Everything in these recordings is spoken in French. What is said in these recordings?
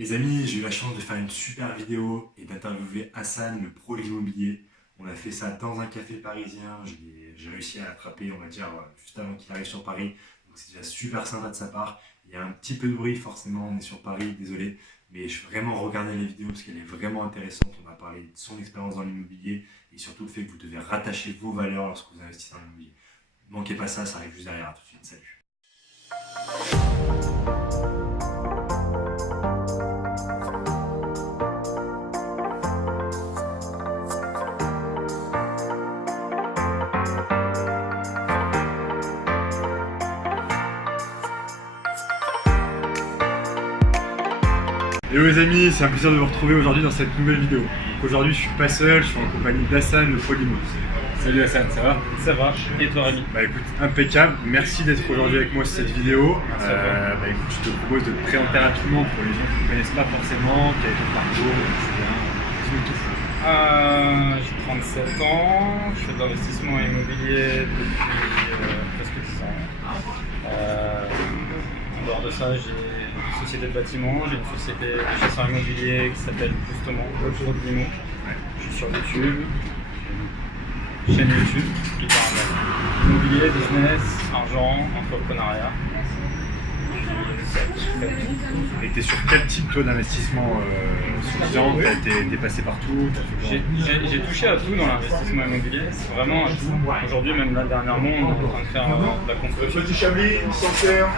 Les amis, j'ai eu la chance de faire une super vidéo et d'interviewer Hassan, le pro de l'immobilier. On a fait ça dans un café parisien. J'ai réussi à l'attraper, on va dire, juste avant qu'il arrive sur Paris. Donc c'est déjà super sympa de sa part. Il y a un petit peu de bruit, forcément, on est sur Paris, désolé. Mais je vais vraiment regarder les vidéos parce qu'elle est vraiment intéressante. On a parlé de son expérience dans l'immobilier et surtout le fait que vous devez rattacher vos valeurs lorsque vous investissez dans l'immobilier. Ne manquez pas ça, ça arrive juste derrière. À tout de suite, salut. Hello les amis, c'est un plaisir de vous retrouver aujourd'hui dans cette nouvelle vidéo. Donc aujourd'hui je suis pas seul, je suis en compagnie d'Hassan, le pro de l'immo. Salut Hassan, ça va? Ça va, et toi Rémi? Bah écoute, impeccable, merci d'être aujourd'hui avec moi sur cette vidéo. Bah écoute, je te propose de te présenter rapidement pour les gens qui ne connaissent pas forcément, quel est ton parcours, etc. Dis-nous tout. J'ai 37 ans, je fais de l'investissement immobilier depuis presque 10 ans. En dehors de ça, j'ai une société de bâtiment, j'ai une société de gestion immobilier qui s'appelle justement Le Pro de l'Immo. Je suis sur YouTube, chaîne YouTube qui parle immobilier, business, argent, entrepreneuriat. Et t'es sur quel type toi d'investissement t'es passé partout, J'ai touché à tout dans l'investissement immobilier, c'est vraiment à tout. Aujourd'hui, même là dernièrement, on est en train de faire de la construction. Petit Chablis, Sancerre,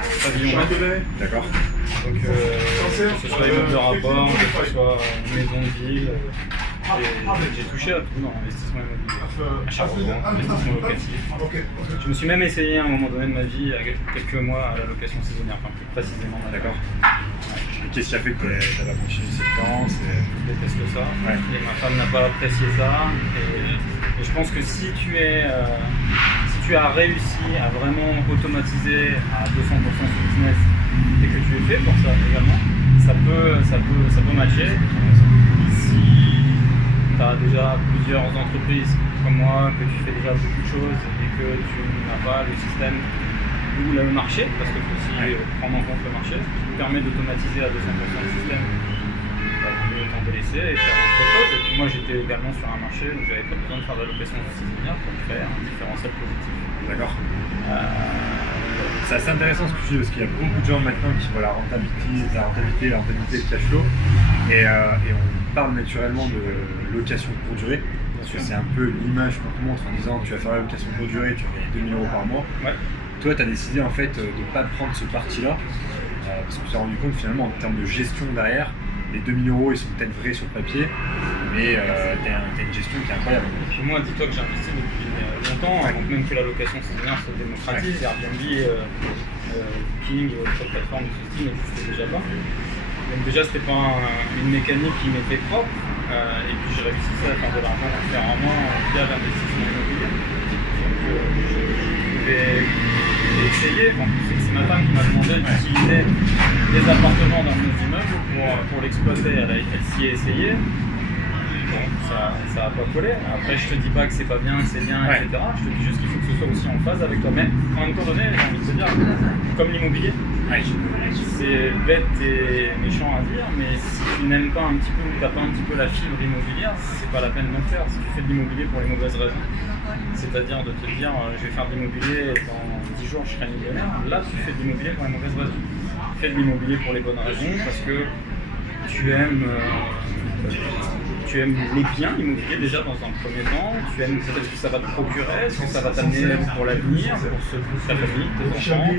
Châtelet. D'accord. Donc que ce soit immeuble de rapport, que ce soit maison de ville, j'ai touché à tout dans l'investissement immobilier. Achat-revente, investissement locatif. Je me suis même essayé à un moment donné de ma vie, il y a quelques mois, à la location saisonnière, enfin plus précisément. D'accord. Et qu'est-ce qui a fait que tu n'as pas continué cette temps? Je déteste ça. Ouais. Et ma femme n'a pas apprécié ça. Et je pense que si tu as réussi à vraiment automatiser à 200% ce business et que tu es fait pour ça également, ça peut matcher. Si tu as déjà plusieurs entreprises comme moi, que tu fais déjà beaucoup de choses et que tu n'as pas le système ou le marché, parce qu'il faut aussi prendre en compte le marché, qui te permet d'automatiser à 200% le système, mieux t'en délaisser et faire autre chose. Et puis moi j'étais également sur un marché où j'avais pas besoin de faire de la location saisonnière pour créer un différentiel positif. D'accord. C'est assez intéressant ce que tu dis parce qu'il y a beaucoup de gens maintenant qui voient la rentabilité, le cash flow et on parle naturellement de location courte durée. Parce que c'est un peu l'image qu'on te montre en disant tu vas faire la location courte durée, tu vas gagner 2 000 € par mois. Ouais. Toi, tu as décidé en fait de ne pas prendre ce parti-là parce qu'on s'est rendu compte finalement en termes de gestion derrière, les 2 000 € ils sont peut-être vrais sur le papier, mais tu as une gestion qui est incroyable. Moi, dis-toi que j'ai investi depuis longtemps, avant même que la location saisonnière soit démocratique. Airbnb, Booking et autres plateformes de ce style n'existaient déjà pas. Donc déjà, c'était pas une mécanique qui m'était propre, et puis j'ai réussi à faire de l'argent différemment via l'investissement immobilier. Donc je vais essayer, c'est ma femme qui m'a demandé d'utiliser des appartements dans nos immeubles pour l'exploiter, elle s'y est essayée. Bon, ça n'a pas collé. Après, je te dis pas que c'est pas bien, que c'est bien, etc. Je te dis juste qu'il faut que ce soit aussi en phase avec toi. Mais en même temps donné, j'ai envie de te dire, comme l'immobilier, c'est bête et méchant à dire, mais si tu n'aimes pas un petit peu ou tu n'as pas un petit peu la fibre immobilière, c'est pas la peine d'en faire. Si tu fais de l'immobilier pour les mauvaises raisons, c'est-à-dire de te dire je vais faire de l'immobilier et dans 10 jours je serai millionnaire, là tu fais de l'immobilier pour les mauvaises raisons. Tu fais de l'immobilier pour les bonnes raisons parce que tu aimes les biens immobiliers déjà dans un premier temps, tu aimes peut-être ce que ça va te procurer, ce que ça va t'amener pour l'avenir, pour ta famille, tes enfants,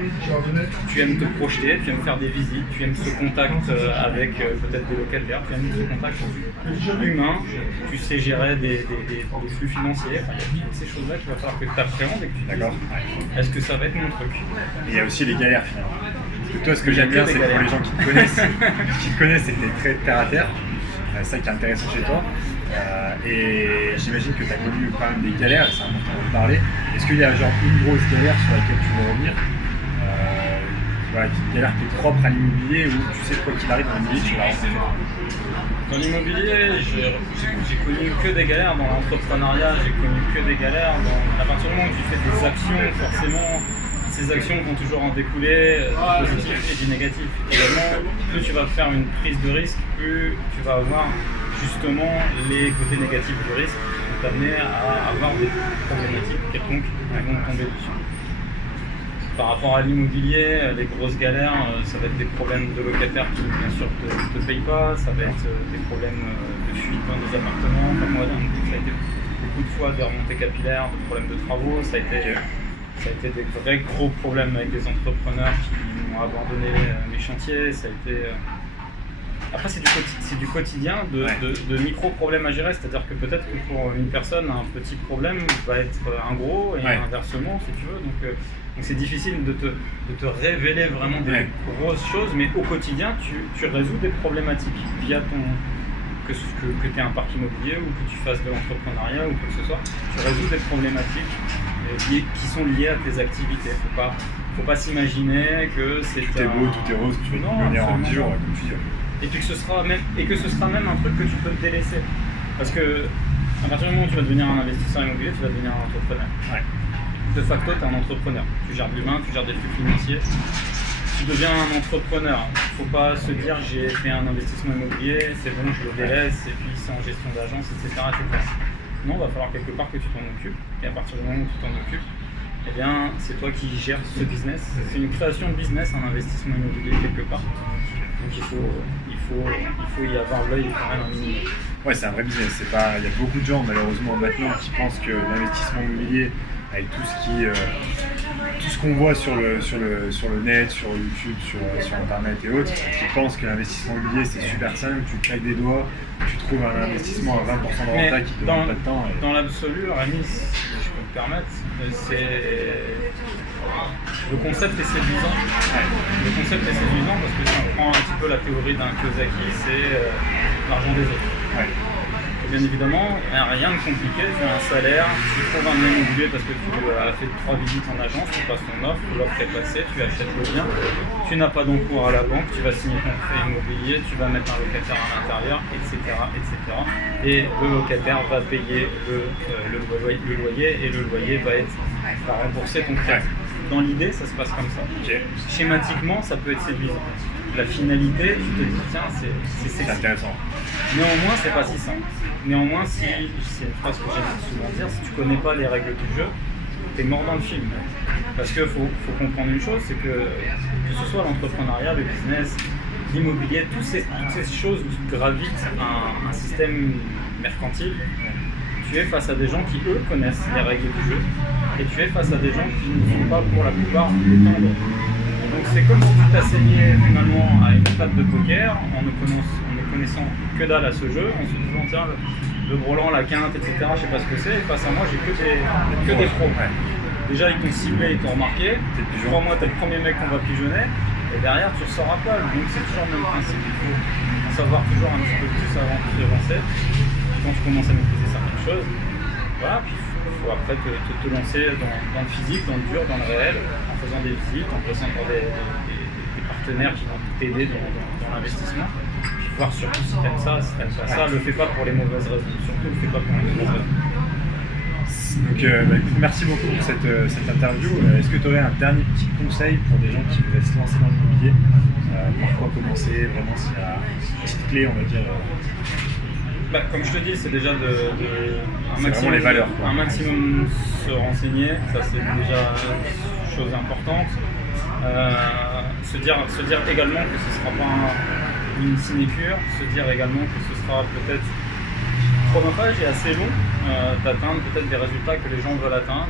tu aimes te projeter, tu aimes faire des visites, tu aimes ce contact avec peut-être des locataires, tu aimes ce contact humain, tu sais gérer des flux financiers, enfin, il y a toutes ces choses-là qu'il va falloir que tu appréhendes et que tu te dises, est-ce que ça va être mon truc? Et il y a aussi les galères finalement. Parce que toi, ce que j'aime bien, c'est que pour les gens qui te connaissent, c'est que tu es très terre à terre. C'est ça qui est intéressant chez toi. Et j'imagine que tu as connu quand même des galères, c'est important de parler. Est-ce qu'il y a genre une grosse galère sur laquelle tu veux revenir, une galère qui est propre à l'immobilier où tu sais quoi qu'il arrive dans l'immobilier, tu vas rencontrer? Dans l'immobilier, j'ai connu que des galères. Dans l'entrepreneuriat, j'ai connu que des galères. À partir du moment où tu fais des actions, forcément, ces actions vont toujours en découler du positif et du négatif. Également, plus tu vas faire une prise de risque, plus tu vas avoir justement les côtés négatifs du risque qui vont t'amener à avoir des problématiques quelconques qui vont tomber dessus. Par rapport à l'immobilier, les grosses galères, ça va être des problèmes de locataires qui bien sûr te payent pas, ça va être des problèmes de fuite dans des appartements. Comme moi, ça a été beaucoup de fois des remontées capillaires, des problèmes de travaux, ça a été des vrais gros problèmes avec des entrepreneurs qui m'ont abandonné mes chantiers. Ça a été, Après, c'est du quotidien, de micro-problèmes à gérer, c'est-à-dire que peut-être que pour une personne, un petit problème va être un gros et inversement, si tu veux. Donc c'est difficile de te révéler vraiment des grosses choses, mais au quotidien, tu résous des problématiques via que tu aies un parc immobilier ou que tu fasses de l'entrepreneuriat ou quoi que ce soit. Tu résous des problématiques qui sont liées à tes activités. Faut pas s'imaginer que c'est tout est beau, tout est rose, que tu vas être millionnaire en 10 jours, comme tu dis. Et puis que ce sera même un truc que tu peux te délaisser. Parce que à partir du moment où tu vas devenir un investisseur immobilier, tu vas devenir un entrepreneur. De facto, tu es un entrepreneur. Tu gères de l'humain, tu gères des flux financiers. Tu deviens un entrepreneur. Il ne faut pas se dire j'ai fait un investissement immobilier, c'est bon, je le délaisse, et puis c'est en gestion d'agence, etc., etc. Non, il va falloir quelque part que tu t'en occupes. Et à partir du moment où tu t'en occupes, eh bien, c'est toi qui gères ce business. C'est une création de business, un investissement immobilier quelque part. Donc il faut y avoir l'œil quand même un minimum. Ouais, c'est un vrai business. Il y a beaucoup de gens malheureusement maintenant qui pensent que l'investissement immobilier, avec tout ce qu'on voit sur le net, sur YouTube, sur internet et autres, qui pensent que l'investissement immobilier c'est super simple, tu claques des doigts, tu trouves un investissement à 20% de renta qui te demande pas de temps. Dans l'absolu, Rémi, si je peux me permettre, le concept est séduisant. Le concept est séduisant parce que si on prend un petit peu la théorie d'un Kiyosaki, c'est l'argent des autres. Et bien évidemment, rien de compliqué, tu as un salaire, tu trouves un bien immobilier parce que tu as fait 3 visites en agence, tu passes ton offre, l'offre est passée, tu achètes le bien, tu n'as pas d'encours à la banque, tu vas signer ton prêt immobilier, tu vas mettre un locataire à l'intérieur, etc., etc. Et le locataire va payer le loyer et le loyer va rembourser ton prêt. Dans l'idée, ça se passe comme ça. Schématiquement, ça peut être séduisant. La finalité, tu te dis, tiens, c'est intéressant. Néanmoins, c'est pas si simple. Néanmoins, c'est une phrase que j'aime souvent dire, si tu connais pas les règles du jeu, t'es mort dans le film. Parce qu'il faut comprendre une chose, c'est que ce soit l'entrepreneuriat, le business, l'immobilier, toutes ces choses qui gravitent un système mercantile, tu es face à des gens qui, eux, connaissent les règles du jeu, et tu es face à des gens qui ne sont pas, pour la plupart, détendants. Donc c'est comme si tu t'asseyais finalement à une table de poker en ne connaissant que dalle à ce jeu, en se disant tiens le brelan, la quinte, etc. Je sais pas ce que c'est, et face à moi j'ai que des pros. Déjà ils t'ont ciblé, ils t'ont remarqué, 3 mois t'es le premier mec qu'on va pigeonner, et derrière tu ressors à poil. Donc c'est toujours le même principe, il faut en savoir toujours un petit peu plus avant d'avancer. Quand tu commences à maîtriser certaines choses, voilà, puis il faut après te lancer dans le physique, dans le dur, dans le réel, en faisant des visites, en passant par des partenaires qui vont t'aider dans l'investissement. Puis voir surtout si t'aimes ça, si t'aimes pas ça, le fais pas pour les mauvaises raisons, surtout le fais pas pour les mauvaises raisons. Donc écoute, merci beaucoup pour cette interview. Est-ce que tu aurais un dernier petit conseil pour des gens qui voudraient se lancer dans l'immobilier, par quoi commencer, vraiment s'il y a une petite clé, on va dire comme je te dis, c'est déjà un maximum se renseigner, ça c'est déjà une chose importante. Se dire également que ce ne sera pas une sinécure, se dire également que ce sera peut-être chronophage et assez long d'atteindre peut-être des résultats que les gens veulent atteindre,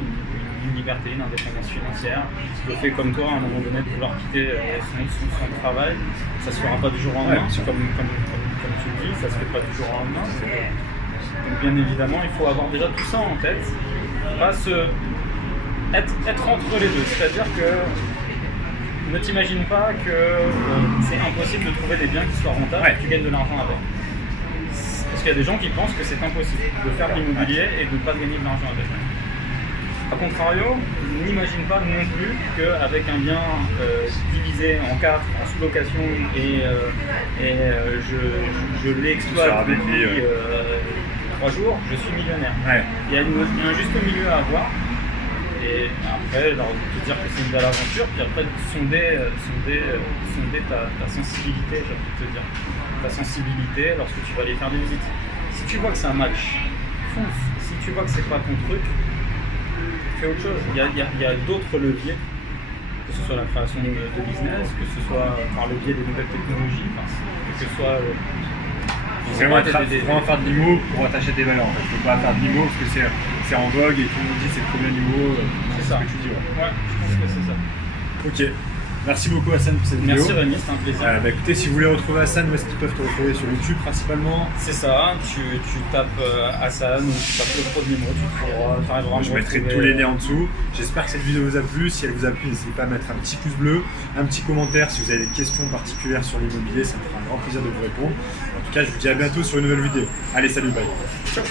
une liberté, une indépendance financière. Le fait comme toi à un moment donné de vouloir quitter son travail, ça ne se fera pas du jour au lendemain, comme tu le dis, ça ne se fait pas du jour au lendemain. Donc bien évidemment, il faut avoir déjà tout ça en tête, être entre les deux, c'est-à-dire que ne t'imagine pas que c'est impossible de trouver des biens qui soient rentables et que tu gagnes de l'argent avec. Parce qu'il y a des gens qui pensent que c'est impossible de faire de l'immobilier et de ne pas gagner de l'argent avec. A contrario, n'imagine pas non plus qu'avec un bien divisé en 4, en sous-location et je l'exploite depuis 3 jours, je suis millionnaire. Il y a un juste milieu à avoir Et après, te dire que c'est une belle aventure, puis après sonder ta sensibilité, j'ai envie de te dire. Ta sensibilité lorsque tu vas aller faire des visites. Si tu vois que c'est un match, fonce. Si tu vois que c'est pas ton truc, fais autre chose. Il y a d'autres leviers, que ce soit la création de business, que ce soit par le biais des nouvelles technologies, que ce soit... Vraiment faire de l'IMO pour attacher tes valeurs. Il ne faut pas faire de l'IMO parce que c'est en vogue et tout le monde dit c'est trop bien l'IMO. C'est ça. Ce que tu dis. Ouais, je pense que c'est ça. Ok. Merci beaucoup Hassan pour cette vidéo. Merci Rémi, c'était un plaisir. Écoutez, si vous voulez retrouver Hassan, où est-ce qu'ils peuvent te retrouver? Sur YouTube principalement? C'est ça, tu tapes Hassan ou tu tapes le produit mot, tu arriveras à me Je mettrai retrouver. tous les liens en dessous. J'espère que cette vidéo vous a plu. Si elle vous a plu, n'hésitez pas à mettre un petit pouce bleu, un petit commentaire si vous avez des questions particulières sur l'immobilier, ça me fera un grand plaisir de vous répondre. En tout cas, je vous dis à bientôt sur une nouvelle vidéo. Allez, salut, bye. Ciao.